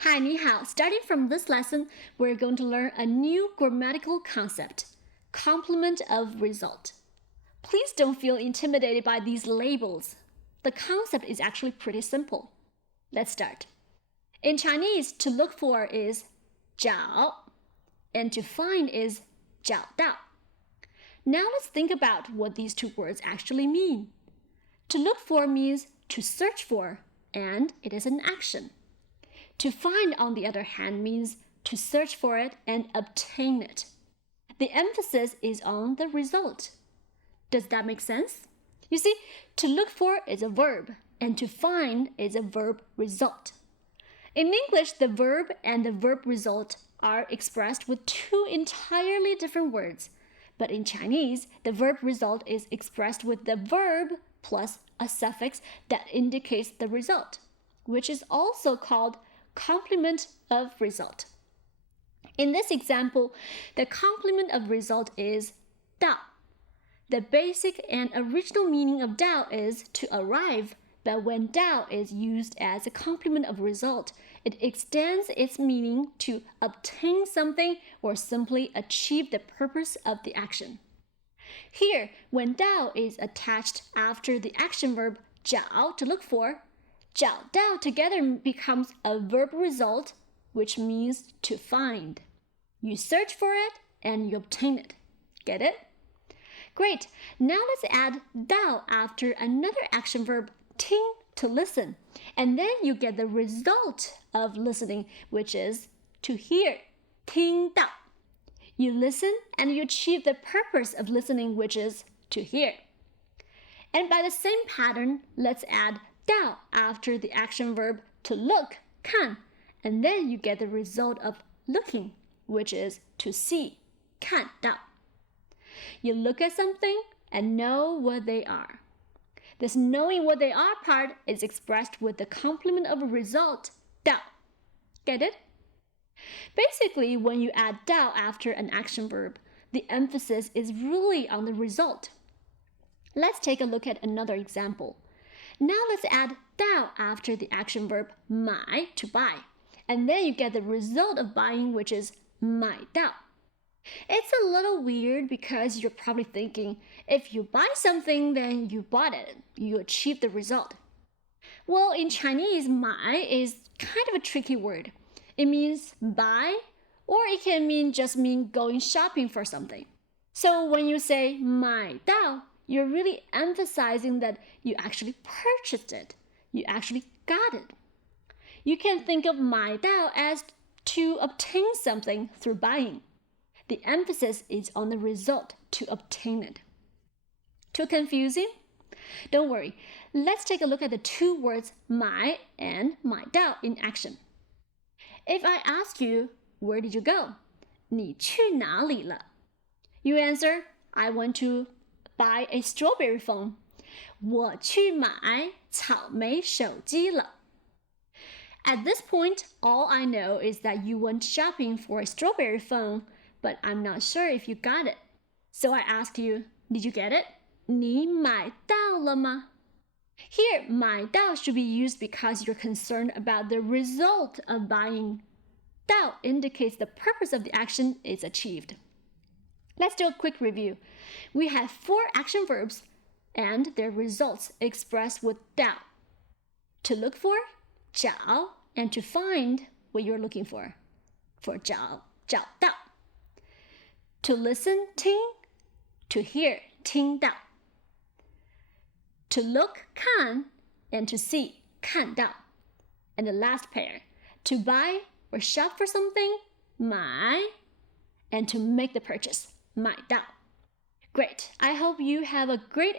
Hi, 你好. Starting from this lesson, we're going to learn a new grammatical concept, complement of result. Please don't feel intimidated by these labels. The concept is actually pretty simple. Let's start. In Chinese, to look for is 找, and to find is 找到. Now let's think about what these two words actually mean. To look for means to search for, and it is an action. To find, on the other hand, means to search for it and obtain it. The emphasis is on the result. Does that make sense? You see, to look for is a verb, and to find is a verb result. In English, the verb and the verb result are expressed with two entirely different words. But in Chinese, the verb result is expressed with the verb plus a suffix that indicates the result, which is also called complement of result. In this example, the complement of result is 到. The basic and original meaning of 到 is to arrive, but when 到 is used as a complement of result, it extends its meaning to obtain something or simply achieve the purpose of the action. Here, when 到 is attached after the action verb 找 to look for, 找到 together becomes a verb result, which means to find. You search for it and you obtain it. Get it? Great. Now let's add 到 after another action verb 听 to listen. And then you get the result of listening, which is to hear. 听到. You listen and you achieve the purpose of listening, which is to hear. And by the same pattern, let's add 到 after the action verb to look, 看, and then you get the result of looking, which is to see, 看到. You look at something and know what they are. This knowing what they are part is expressed with the complement of a result, 到. Get it? Basically, when you add 到 after an action verb, the emphasis is really on the result. Let's take a look at another example. Now let's add 到 after the action verb 买 to buy, and then you get the result of buying, which is 买到. It's a little weird because you're probably thinking, if you buy something, then you bought it. You achieved the result. Well, in Chinese, 买 is kind of a tricky word. It means buy, or it can just mean going shopping for something. So when you say 买到, you're really emphasizing that you actually purchased it. You actually got it. You can think of 买到 as to obtain something through buying. The emphasis is on the result, to obtain it. Too confusing? Don't worry. Let's take a look at the two words 买 and 买到 in action. If I ask you, where did you go? 你去哪里了? You answer, I went to buy a strawberry phone. 我去买草莓手机了. At this point, all I know is that you went shopping for a strawberry phone, but I'm not sure if you got it. So I asked you, did you get it? 你买到了吗? Here, 买到 should be used because you're concerned about the result of buying. 到 indicates the purpose of the action is achieved. Let's do a quick review. We have 4 action verbs and their results expressed with 到. To look for, 找, and to find what you're looking for 找到. To listen, 听, to hear, 听到. To look, 看, and to see, 看到. And the last pair, to buy or shop for something, 买, and to make the purchase, 买到. Great. I hope you have a pretty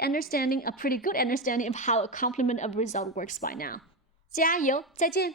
good understanding of how a complement of result works by now. 加油，再见。